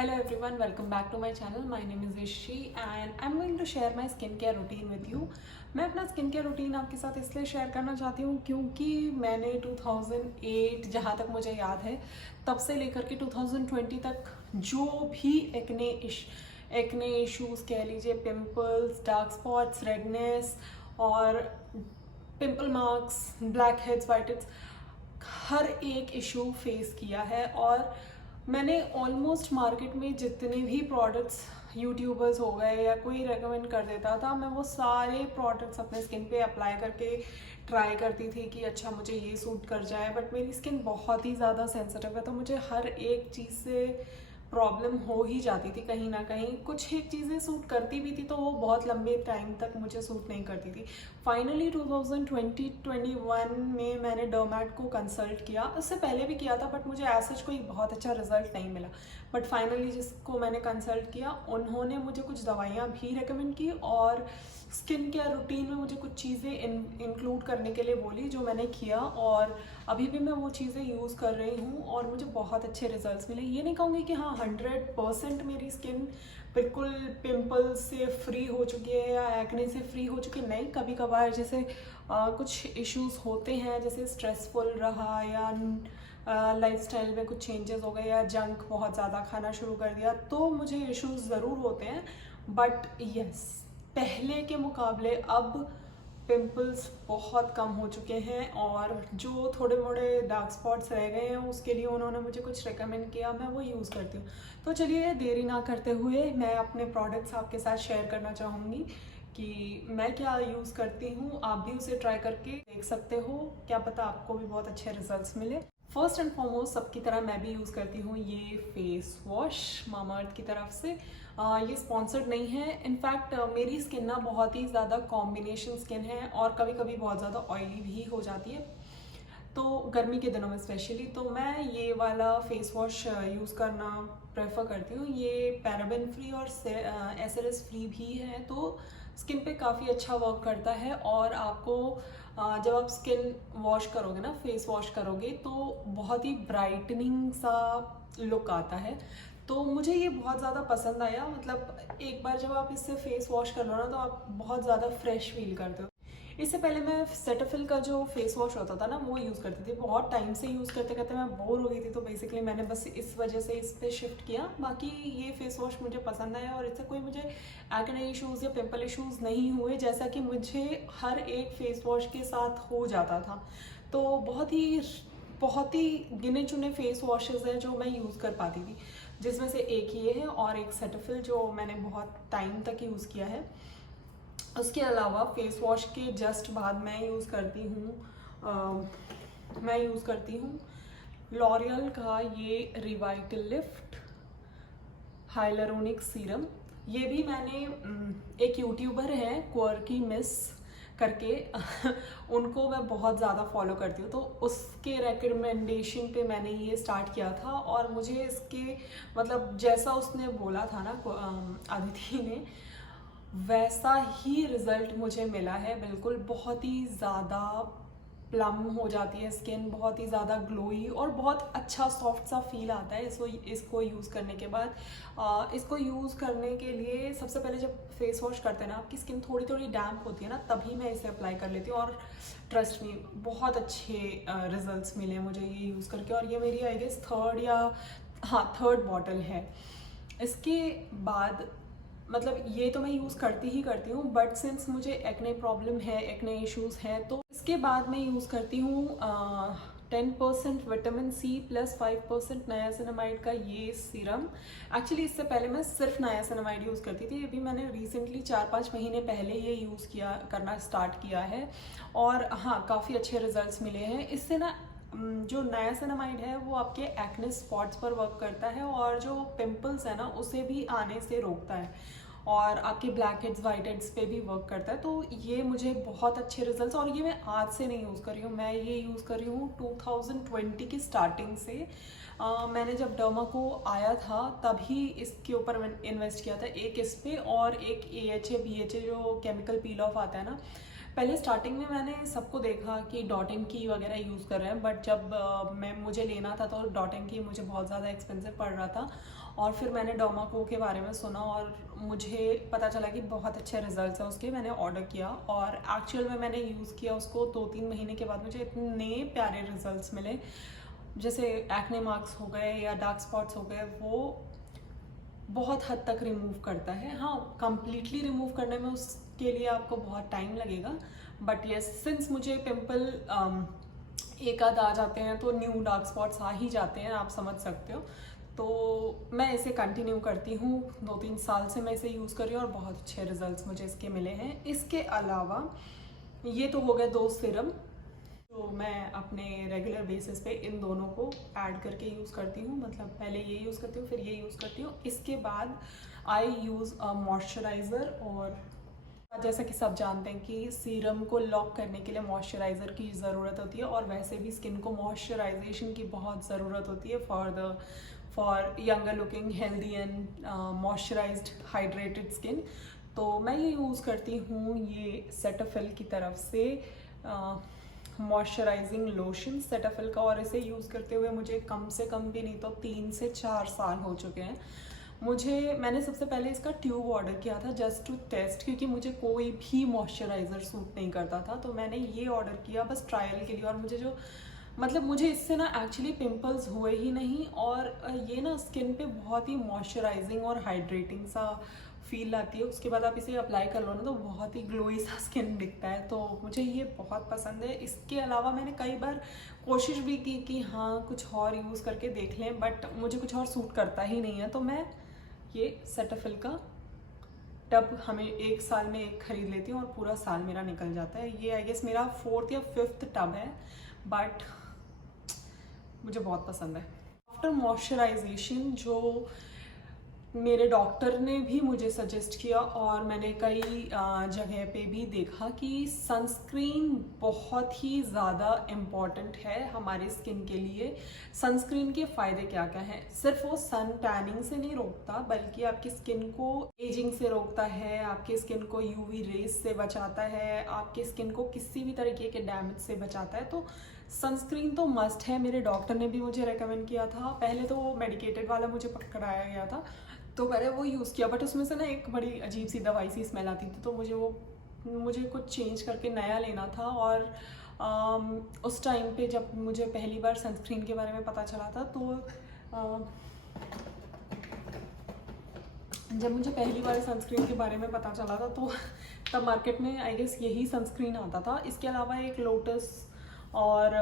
Hello everyone, welcome back to my channel. My name is Rishi and I'm going to share my skincare routine with you. मैं अपना skin care routine आपके साथ इसलिए share करना चाहती हूँ क्योंकि मैंने 2008 जहाँ तक मुझे याद है तब से लेकर के 2020 तक जो भी एक्ने इश्यूज़ कह लीजिए, पिंपल्स, डार्क स्पॉट्स, रेडनेस और pimple marks, black heads, white heads, हर एक इशू फेस किया है। और मैंने ऑलमोस्ट मार्केट में जितने भी प्रोडक्ट्स यूट्यूबर्स हो गए या कोई रेकमेंड कर देता था, मैं वो सारे प्रोडक्ट्स अपने स्किन पे अप्लाई करके ट्राई करती थी कि अच्छा मुझे ये सूट कर जाए। बट मेरी स्किन बहुत ही ज़्यादा सेंसिटिव है, तो मुझे हर एक चीज़ से प्रॉब्लम हो ही जाती थी कहीं ना कहीं। कुछ एक चीज़ें सूट करती भी थी तो वो बहुत लंबे टाइम तक मुझे सूट नहीं करती थी। फाइनली 2020-21 में मैंने डर्मैट को कंसल्ट किया। उससे पहले भी किया था बट मुझे ऐसा कोई बहुत अच्छा रिजल्ट नहीं मिला। बट फाइनली जिसको मैंने कंसल्ट किया उन्होंने मुझे कुछ दवाइयाँ भी रेकमेंड की और स्किन केयर रूटीन में मुझे कुछ चीज़ें इंक्लूड करने के लिए बोली, जो मैंने किया और अभी भी मैं वो चीज़ें यूज़ कर रही हूँ और मुझे बहुत अच्छे रिजल्ट्स मिले। ये नहीं कहूँगी कि हाँ 100% मेरी स्किन बिल्कुल पिंपल्स से फ्री हो चुकी है या एक्ने से फ्री हो चुकी है, नहीं। कभी कभार जैसे कुछ इश्यूज़ होते हैं, जैसे स्ट्रेसफुल रहा या लाइफस्टाइल में कुछ चेंजेस हो गए या जंक बहुत ज़्यादा खाना शुरू कर दिया, तो मुझे इश्यूज़ ज़रूर होते हैं। बट यस, पहले के मुकाबले अब पिंपल्स बहुत कम हो चुके हैं और जो थोड़े मोड़े डार्क स्पॉट्स रह गए हैं उसके लिए उन्होंने मुझे कुछ रेकमेंड किया, मैं वो यूज़ करती हूँ। तो चलिए देरी ना करते हुए मैं अपने प्रोडक्ट्स आपके साथ शेयर करना चाहूँगी कि मैं क्या यूज़ करती हूँ। आप भी उसे ट्राई करके देख सकते हो, क्या पता आपको भी बहुत अच्छे रिजल्ट्स मिले। फर्स्ट एंड फॉरमोस्ट सबकी तरह मैं भी यूज़ करती हूँ ये फेस वॉश मामा की तरफ से। ये स्पॉन्सर्ड नहीं है। इनफैक्ट मेरी स्किन ना बहुत ही ज़्यादा कॉम्बिनेशन स्किन है और कभी कभी बहुत ज़्यादा ऑयली भी हो जाती है, तो गर्मी के दिनों में स्पेशली। तो मैं ये वाला फेस वॉश यूज़ करना प्रेफर करती हूँ। ये पैराबेन फ्री और एसएलएस फ्री भी है, तो स्किन पे काफ़ी अच्छा वर्क करता है। और आपको जब आप स्किन वॉश करोगे ना, फेस वॉश करोगे, तो बहुत ही ब्राइटनिंग सा लुक आता है। तो मुझे ये बहुत ज़्यादा पसंद आया। मतलब एक बार जब आप इससे फेस वॉश कर लो ना तो आप बहुत ज़्यादा फ्रेश फील करते हो। इससे पहले मैं सेटाफिल का जो फेस वॉश होता था ना वो यूज़ करती थी। बहुत टाइम से यूज़ करते करते मैं बोर हो गई थी, तो बेसिकली मैंने बस इस वजह से इस पर शिफ्ट किया। बाकी ये फेस वॉश मुझे पसंद आया और इससे कोई मुझे एक्ने इश्यूज़ या पिंपल इश्यूज़ नहीं हुए, जैसा कि मुझे हर एक फेस वॉश के साथ हो जाता था। तो बहुत ही गिने चुने फेस वॉशेज़ हैं जो मैं यूज़ कर पाती थी, जिसमें से एक ये है और एक सेटाफिल जो मैंने बहुत टाइम तक यूज़ किया है। उसके अलावा फेस वॉश के जस्ट बाद मैं यूज़ करती हूँ लॉरियल का ये रिवाइटल लिफ्ट हाइलरोनिक सीरम। ये भी मैंने एक यूट्यूबर है क्वर्की मिस करके उनको मैं बहुत ज़्यादा फॉलो करती हूँ, तो उसके रिकमेंडेशन पे मैंने ये स्टार्ट किया था। और मुझे इसके मतलब जैसा उसने बोला था ना अदिति ने, वैसा ही रिज़ल्ट मुझे मिला है। बिल्कुल बहुत ही ज़्यादा प्लम हो जाती है स्किन, बहुत ही ज़्यादा ग्लोई और बहुत अच्छा सॉफ्ट सा फील आता है इसको यूज़ करने के बाद। इसको यूज़ करने के लिए सबसे पहले जब फेस वॉश करते हैं ना, आपकी स्किन थोड़ी थोड़ी डैम्प होती है ना, तभी मैं इसे अप्लाई कर लेती हूँ। और ट्रस्ट मी बहुत अच्छे रिजल्ट्स मिले मुझे ये यूज़ करके। और ये मेरी आई गेस थर्ड बॉटल है। इसके बाद मतलब ये तो मैं यूज़ करती ही करती हूँ, बट सिंस मुझे एक्ने प्रॉब्लम है, एक्ने इश्यूज़ हैं, तो इसके बाद मैं यूज़ करती हूँ 10% विटामिन सी प्लस 5% नियासिनामाइड का ये सीरम। एक्चुअली इससे पहले मैं सिर्फ नियासिनामाइड यूज़ करती थी, अभी मैंने रिसेंटली 4-5 महीने पहले ये यूज़ करना स्टार्ट किया है और हाँ काफ़ी अच्छे रिजल्ट्स मिले हैं इससे ना। जो नियासिनामाइड है वो आपके एक्ने स्पॉट्स पर वर्क करता है और जो पिंपल्स है ना उसे भी आने से रोकता है और आपके ब्लैक हेड्स, वाइट हेड्स पे भी वर्क करता है। तो ये मुझे बहुत अच्छे रिजल्ट्स, और ये मैं आज से नहीं यूज़ कर रही हूँ, मैं ये यूज़ कर रही हूँ 2020 की स्टार्टिंग से। मैंने जब डर्माको आया था तभी इसके ऊपर इन्वेस्ट किया था, एक इस पे और एक AHA BHA जो केमिकल पील ऑफ आता है ना, पहले स्टार्टिंग में मैंने सबको देखा कि डॉट एंड की वगैरह यूज़ कर रहे हैं, बट जब मुझे लेना था तो डॉट एंड की मुझे बहुत ज़्यादा एक्सपेंसिव पड़ रहा था। और फिर मैंने डर्माको के बारे में सुना और मुझे पता चला कि बहुत अच्छे रिजल्ट्स हैं उसके। मैंने ऑर्डर किया और एक्चुअल में मैंने यूज़ किया उसको 2-3 महीने के बाद मुझे इतने प्यारे रिजल्ट्स मिले। जैसे एक्ने मार्क्स हो गए या डार्क स्पॉट्स हो गए, वो बहुत हद तक रिमूव करता है। हाँ, कंप्लीटली रिमूव करने में उसके लिए आपको बहुत टाइम लगेगा, बट यस, सिंस मुझे पिंपल एक आध आ जाते हैं तो न्यू डार्क स्पॉट्स आ ही जाते हैं, आप समझ सकते हो। तो मैं इसे कंटिन्यू करती हूँ, 2-3 साल से मैं इसे यूज़ कर रही हूँ और बहुत अच्छे रिजल्ट्स मुझे इसके मिले हैं। इसके अलावा ये तो हो गए 2 सीरम, तो मैं अपने रेगुलर बेसिस पे इन दोनों को ऐड करके यूज़ करती हूँ। मतलब पहले ये यूज़ करती हूँ, फिर ये यूज़ करती हूँ। इसके बाद आई यूज़ अ मॉइस्चराइज़र, और जैसा कि सब जानते हैं कि सीरम को लॉक करने के लिए मॉइस्चराइज़र की ज़रूरत होती है, और वैसे भी स्किन को मॉइस्चराइजेशन की बहुत ज़रूरत होती है for younger looking healthy and moisturised hydrated skin. तो मैं ये यूज़ करती हूँ ये सेटाफिल की तरफ से मॉइस्चराइजिंग लोशन सेटाफिल का, और इसे यूज़ करते हुए मुझे कम से कम भी नहीं तो 3 से 4 साल हो चुके हैं। मैंने सबसे पहले इसका ट्यूब ऑर्डर किया था जस्ट टू टेस्ट, क्योंकि मुझे कोई भी मॉइस्चराइज़र सूट नहीं करता था, तो मैंने ये ऑर्डर किया बस ट्रायल के लिए। और मुझे इससे ना एक्चुअली पिंपल्स हुए ही नहीं, और ये ना स्किन पे बहुत ही मॉइस्चराइजिंग और हाइड्रेटिंग सा फील आती है। उसके बाद आप इसे अप्लाई कर लो ना तो बहुत ही ग्लोई सा स्किन दिखता है, तो मुझे ये बहुत पसंद है। इसके अलावा मैंने कई बार कोशिश भी की कि हाँ कुछ और यूज़ करके देख लें, बट मुझे कुछ और सूट करता ही नहीं है। तो मैं ये सेटाफिल का टब हमें 1 साल में एक खरीद लेती हूँ और पूरा साल मेरा निकल जाता है। ये आई गेस मेरा 4th या 5th टब है, बट मुझे बहुत पसंद है। आफ्टर मॉइस्चराइजेशन जो मेरे डॉक्टर ने भी मुझे सजेस्ट किया, और मैंने कई जगह पे भी देखा कि सनस्क्रीन बहुत ही ज़्यादा इम्पॉर्टेंट है हमारे स्किन के लिए। सनस्क्रीन के फ़ायदे क्या क्या हैं? सिर्फ वो सन टैनिंग से नहीं रोकता, बल्कि आपकी स्किन को एजिंग से रोकता है, आपके स्किन को यूवी रेज से बचाता है, आपके स्किन को किसी भी तरीके के डैमेज से बचाता है। तो सनस्क्रीन तो मस्ट है। मेरे डॉक्टर ने भी मुझे रेकमेंड किया था। पहले तो वो मेडिकेटेड वाला मुझे पकड़ाया गया था, तो मैंने वो यूज़ किया, बट उसमें से ना एक बड़ी अजीब सी दवाई सी स्मेल आती थी, तो मुझे कुछ चेंज करके नया लेना था। और उस टाइम पे जब मुझे पहली बार सनस्क्रीन के बारे में पता चला था, तो तब मार्केट में आई गेस यही सनस्क्रीन आता था। इसके अलावा एक लोटस और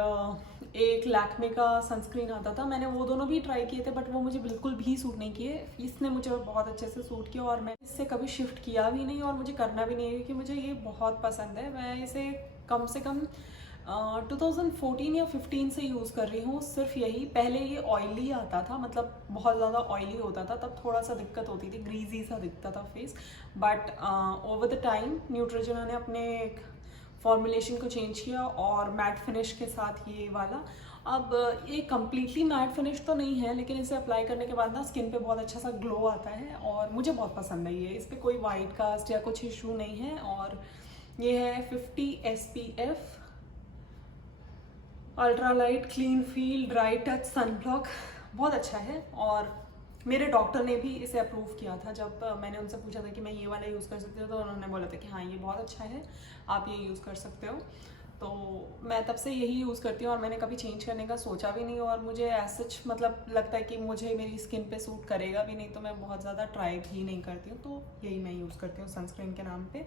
एक लैक्मे का सनस्क्रीन आता था। मैंने वो दोनों भी ट्राई किए थे, बट वो मुझे बिल्कुल भी सूट नहीं किए। इसने मुझे बहुत अच्छे से सूट किया, और मैं इससे कभी शिफ्ट किया भी नहीं और मुझे करना भी नहीं है, क्योंकि मुझे ये बहुत पसंद है। मैं इसे कम से कम 2014 या 15 से यूज़ कर रही हूँ, सिर्फ यही। पहले ये ऑयली आता था, मतलब बहुत ज़्यादा ऑयली होता था, तब थोड़ा सा दिक्कत होती थी, ग्रीजी सा दिखता था face. But over the time Neutrogena ने अपने फॉर्मुलेशन को चेंज किया, और मैट फिनिश के साथ ये वाला। अब ये कम्प्लीटली मैट फिनिश तो नहीं है, लेकिन इसे अप्लाई करने के बाद ना स्किन पे बहुत अच्छा सा ग्लो आता है, और मुझे बहुत पसंद है ये। इस पर कोई वाइट कास्ट या कुछ इशू नहीं है। और ये है 50 SPF, ultra light clean feel dry touch sunblock. बहुत अच्छा है, और मेरे डॉक्टर ने भी इसे अप्रूव किया था। जब मैंने उनसे पूछा था कि मैं ये वाला यूज़ कर सकती हूँ, तो उन्होंने बोला था कि हाँ ये बहुत अच्छा है, आप ये यूज़ कर सकते हो। तो मैं तब से यही यूज़ करती हूँ, और मैंने कभी चेंज करने का सोचा भी नहीं, और मुझे सच मतलब लगता है कि मुझे मेरी स्किन पे सूट करेगा भी नहीं, तो मैं बहुत ज़्यादा ट्राई भी नहीं करती हूँ। तो यही मैं यूज़ करती हूँ सनस्क्रीन के नाम पे।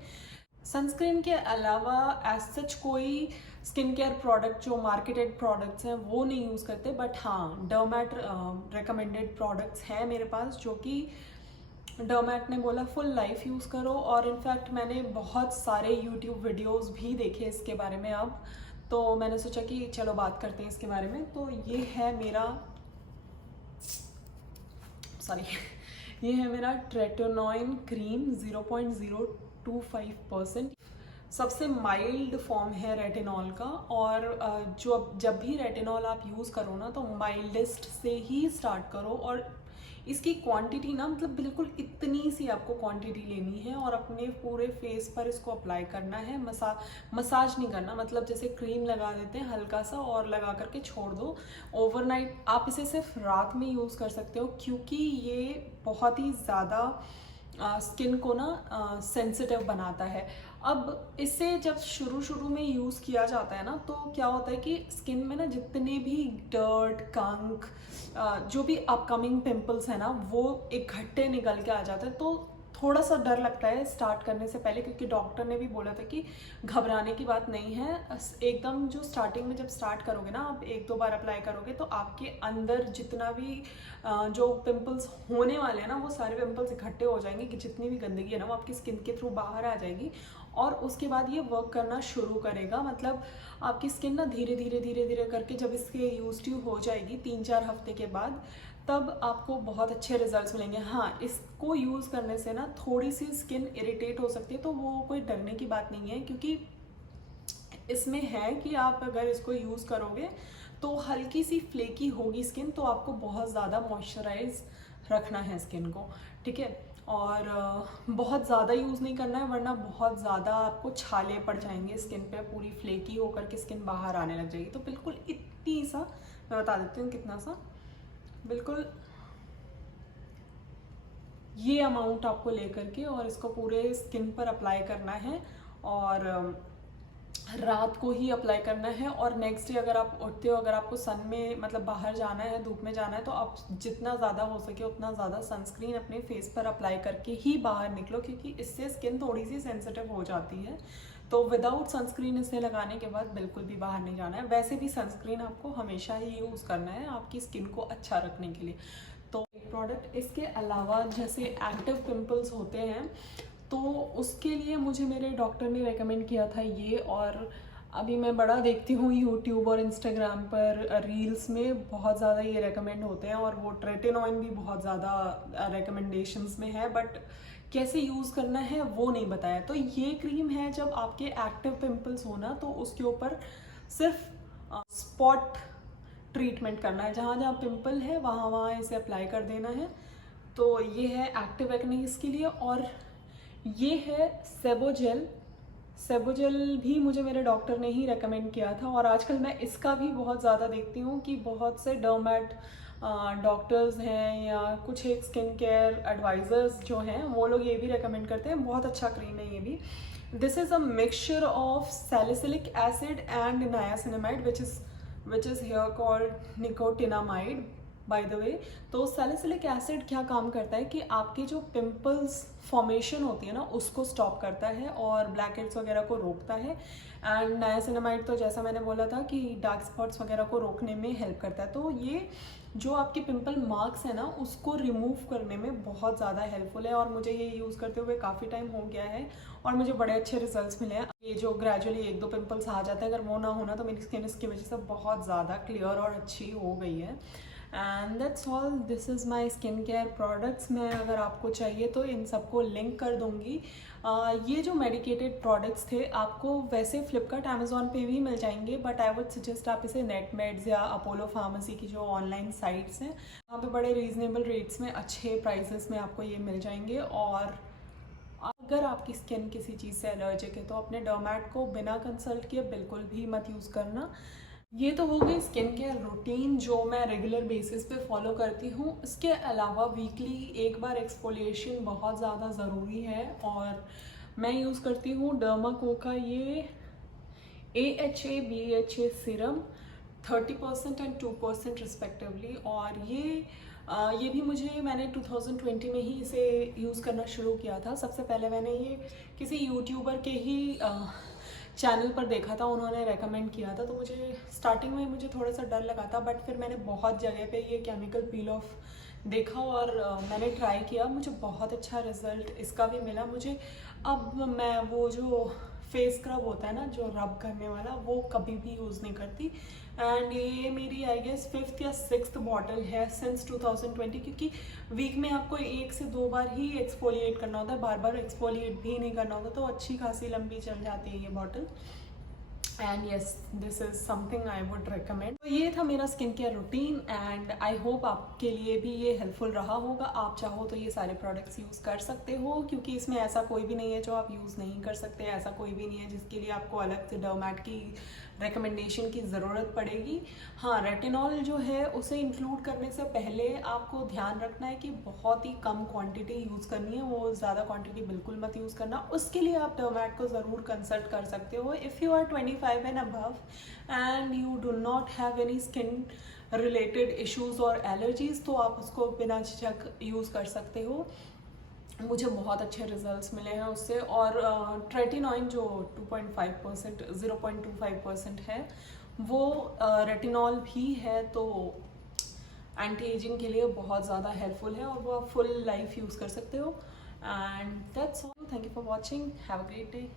सनस्क्रीन के अलावा एज सच कोई स्किन केयर प्रोडक्ट जो मार्केटेड प्रोडक्ट्स हैं वो नहीं यूज़ करते, बट हाँ डर्मैट रिकमेंडेड प्रोडक्ट्स हैं मेरे पास, जो कि डर्मैट ने बोला फुल लाइफ यूज़ करो। और इनफैक्ट मैंने बहुत सारे यूट्यूब वीडियोस भी देखे इसके बारे में अब, तो मैंने सोचा कि चलो बात करते हैं इसके बारे में। तो ये है मेरा ट्रेटोनॉइन क्रीम 0.025%। सबसे माइल्ड फॉर्म है रेटिनॉल का। और जब भी रेटिनॉल आप यूज़ करो ना तो माइल्डेस्ट से ही स्टार्ट करो। और इसकी क्वांटिटी ना मतलब बिल्कुल इतनी सी आपको क्वांटिटी लेनी है और अपने पूरे फेस पर इसको अप्लाई करना है। मसाज नहीं करना, मतलब जैसे क्रीम लगा देते हैं हल्का सा और लगा करके छोड़ दो ओवरनाइट। आप इसे सिर्फ रात में यूज़ कर सकते हो क्योंकि ये बहुत ही ज़्यादा स्किन को ना सेंसिटिव बनाता है। अब इससे जब शुरू में यूज़ किया जाता है ना तो क्या होता है कि स्किन में ना जितने भी डर्ट, कंक, जो भी अपकमिंग पिंपल्स है ना वो इकट्ठे निकल के आ जाते हैं। तो थोड़ा सा डर लगता है स्टार्ट करने से पहले, क्योंकि डॉक्टर ने भी बोला था कि घबराने की बात नहीं है। एकदम जो स्टार्टिंग में जब स्टार्ट करोगे ना, आप 1-2 बार अप्लाई करोगे तो आपके अंदर जितना भी जो पिंपल्स होने वाले हैं ना वो सारे पिंपल्स इकट्ठे हो जाएंगे, कि जितनी भी गंदगी है ना वो आपकी स्किन के थ्रू बाहर आ जाएगी। और उसके बाद ये वर्क करना शुरू करेगा। मतलब आपकी स्किन ना धीरे धीरे करके जब इसके यूज टू हो जाएगी 3-4 हफ्ते के बाद, तब आपको बहुत अच्छे रिजल्ट्स मिलेंगे। हाँ, इसको यूज़ करने से ना थोड़ी सी स्किन इरिटेट हो सकती है, तो वो कोई डरने की बात नहीं है, क्योंकि इसमें है कि आप अगर इसको यूज़ करोगे तो हल्की सी फ्लेकी होगी स्किन, तो आपको बहुत ज़्यादा मॉइस्चराइज रखना है स्किन को, ठीक है। और बहुत ज़्यादा यूज़ नहीं करना है, वरना बहुत ज़्यादा आपको छाले पड़ जाएंगे स्किन पे, पूरी फ्लेकी होकर के स्किन बाहर आने लग जाएगी। तो बिल्कुल इतनी सा, मैं बता देती हूँ कितना सा, बिल्कुल ये अमाउंट आपको लेकर के और इसको पूरे स्किन पर अप्लाई करना है। और रात को ही अप्लाई करना है। और नेक्स्ट डे अगर आप उठते हो, अगर आपको सन में मतलब बाहर जाना है, धूप में जाना है, तो आप जितना ज़्यादा हो सके उतना ज़्यादा सनस्क्रीन अपने फेस पर अप्लाई करके ही बाहर निकलो, क्योंकि इससे स्किन थोड़ी सी सेंसिटिव हो जाती है। तो विदाउट सनस्क्रीन इसे लगाने के बाद बिल्कुल भी बाहर नहीं जाना है। वैसे भी सनस्क्रीन आपको हमेशा ही यूज़ करना है आपकी स्किन को अच्छा रखने के लिए। तो एक प्रोडक्ट इसके अलावा जैसे एक्टिव पिंपल्स होते हैं तो उसके लिए मुझे मेरे डॉक्टर ने रेकमेंड किया था ये। और अभी मैं बड़ा देखती हूँ यूट्यूब और इंस्टाग्राम पर रील्स में बहुत ज़्यादा ये रेकमेंड होते हैं, और वो ट्रेटिनॉइन भी बहुत ज़्यादा रेकमेंडेशंस में है, बट कैसे यूज़ करना है वो नहीं बताया। तो ये क्रीम है, जब आपके एक्टिव पिंपल्स हो ना तो उसके ऊपर सिर्फ स्पॉट ट्रीटमेंट करना है, जहाँ जहाँ पिंपल है वहाँ वहाँ इसे अप्लाई कर देना है। तो ये है एक्टिव एक्ने के लिए। और ये है सेबोजेल। सेबोजेल भी मुझे मेरे डॉक्टर ने ही रेकमेंड किया था, और आजकल मैं इसका भी बहुत ज़्यादा देखती हूँ कि बहुत से डर्मेट डॉक्टर्स हैं या कुछ एक स्किन केयर एडवाइज़र्स जो हैं वो लोग ये भी रेकमेंड करते हैं। बहुत अच्छा क्रीम है ये भी। This is a mixture of salicylic acid and niacinamide which is here called nicotinamide by the way. तो सैलिसिलिक एसिड क्या काम करता है कि आपके जो पिंपल्स फॉर्मेशन होती है ना उसको स्टॉप करता है और ब्लैक हेड्स वगैरह को रोकता है। एंड नायासिनामाइड तो जैसा मैंने बोला था कि डार्क स्पॉट्स वगैरह को रोकने में हेल्प करता है। तो ये जो आपके पिंपल मार्क्स है ना उसको रिमूव करने में बहुत ज़्यादा हेल्पफुल है, और मुझे ये यूज़ करते हुए काफ़ी टाइम हो गया है और मुझे बड़े अच्छे रिजल्ट्स मिले हैं। ये जो ग्रेजुअली 1-2 पिंपल्स आ जाते हैं, अगर वो ना होना तो मेरी स्किन इसकी वजह से बहुत ज़्यादा क्लियर और अच्छी हो गई है। And that's all, this is my skin care products. मैं अगर आपको चाहिए तो इन सबको लिंक कर दूँगी। ये जो मेडिकेटेड प्रोडक्ट्स थे आपको वैसे फ्लिपकार्ट अमेज़ॉन पे भी मिल जाएंगे, बट आई वुड सजेस्ट आप इसे नेटमेड्स या अपोलो फार्मेसी की जो ऑनलाइन साइट्स हैं वहाँ पे बड़े रीज़नेबल रेट्स में अच्छे प्राइसेस में आपको ये मिल जाएंगे। और अगर आपकी स्किन किसी चीज़ से एलर्जिक है तो अपने डर्मैट को बिना कंसल्ट किए बिल्कुल भी मत यूज़ करना। ये तो हो गई स्किन केयर रूटीन जो मैं रेगुलर बेसिस पे फॉलो करती हूँ। इसके अलावा वीकली एक बार एक्सफोलिएशन बहुत ज़्यादा ज़रूरी है, और मैं यूज़ करती हूँ डर्माको का ये AHA BHA serum 30% and 2% respectively. और ये भी मैंने 2020 में ही इसे यूज़ करना शुरू किया था। सबसे पहले मैंने ये किसी यूट्यूबर के ही चैनल पर देखा था, उन्होंने रेकमेंड किया था, तो मुझे स्टार्टिंग में थोड़ा सा डर लगा था, बट फिर मैंने बहुत जगह पे ये केमिकल पील ऑफ देखा और मैंने ट्राई किया, मुझे बहुत अच्छा रिजल्ट इसका भी मिला। मुझे अब मैं वो जो फेस स्क्रब होता है ना जो रब करने वाला, वो कभी भी यूज़ नहीं करती। एंड ये मेरी आई गेस 5th या 6th बॉटल है सिंस 2020, क्योंकि वीक में आपको 1 से 2 बार ही एक्सफोलिएट करना होता है, बार बार एक्सफोलिएट भी नहीं करना होता, तो अच्छी खासी लंबी चल जाती है ये bottle. And yes, this is something I would recommend. तो ये था मेरा skin care routine and I hope आपके लिए भी ये हेल्पफुल रहा होगा। आप चाहो तो ये सारे प्रोडक्ट्स यूज़ कर सकते हो, क्योंकि इसमें ऐसा कोई भी नहीं है जो आप यूज़ नहीं कर सकते, ऐसा कोई भी नहीं है जिसके लिए आपको अलग से डर्मैट की रिकमेंडेशन की ज़रूरत पड़ेगी। हाँ, रेटिनॉल जो है उसे इंक्लूड करने से पहले आपको ध्यान रखना है कि बहुत ही कम क्वांटिटी यूज़ करनी है, वो ज़्यादा क्वांटिटी बिल्कुल मत यूज़ करना। उसके लिए आप डर्मैट को ज़रूर कंसल्ट कर सकते हो। If you are 25 and above and you do not have any skin related issues और एलर्जीज़, तो आप उसको बिना झिझक यूज़ कर सकते हो। मुझे बहुत अच्छे रिजल्ट्स मिले हैं उससे। और ट्रेटिनॉइन जो 2.5% 0.25% है, वो रेटिनॉल भी है, तो एंटी एजिंग के लिए बहुत ज़्यादा हेल्पफुल है और वो आप फुल लाइफ यूज़ कर सकते हो। And that's all, thank you for watching, have a great day.